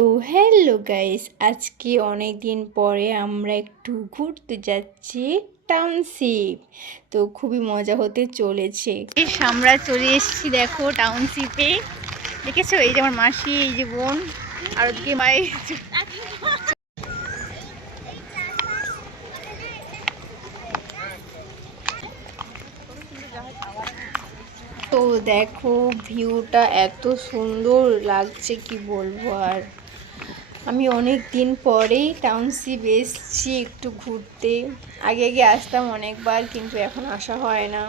তো hello guys, আজকে অনেক দিন পরে আমরা একটু ঘুরতে যাচ্ছি টাউনশিপ। তো খুবই মজা হতে চলেছে। আমরা চলে এসেছি, দেখো টাউনশিপে। দেখেছো, এই যে আমার মাসি, এই যে বোন, আর ওদিকে মাই। তো দেখো ভিউটা এত সুন্দর লাগছে, কি বলবো। আর আমি অনেক দিন পরেই টাউনশিপ এসেছি একটু ঘুরতে। আগে আগে আসতাম অনেকবার, কিন্তু এখন আসা হয় না।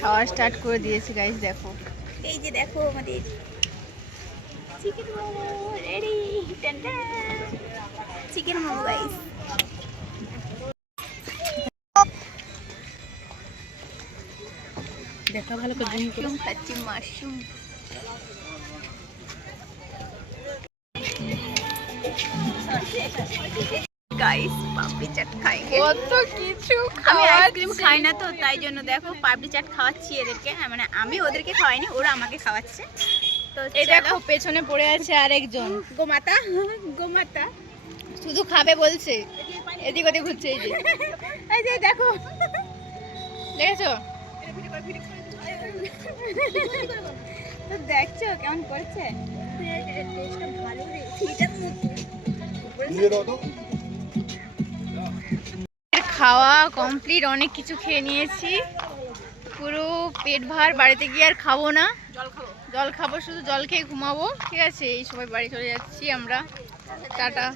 খাওয়া স্টার্ট করে দিয়েছি গাইস, দেখো এই যে দেখো আমাদের chicken momo ready. Chicken momo guys, দেখা ভালো করে মাশরুম খাচ্ছি, মাশরুম। গাইস পাপড়ি চাট খাই, কত কিছু। আমি আইসক্রিম খাই না, তো তাই জন্য দেখো পাপড়ি চাট খাওয়াচ্ছি এদেরকে। মানে আমি ওদেরকে খাওয়াইনি, ওরা আমাকে খাওয়াচ্ছে। তো এই দেখো পেছনে পড়ে আছে আরেকজন গোমাতা। গোমাতা শুধু খাবে বলছে, এদিক ওদিক ঘুরছে। এই যে এই যে দেখো, দেখেছো তো, দেখছো কেমন করছে। খাওয়া কমপ্লিট, অনেক কিছু খেয়ে নিয়েছি, পুরো পেট ভার। বাড়িতে গিয়ে আর খাবো না, জল খাবো, শুধু জল খেয়ে ঘুমাবো। ঠিক আছে, এই সবাই বাড়ি চলে যাচ্ছি আমরা, টাটা।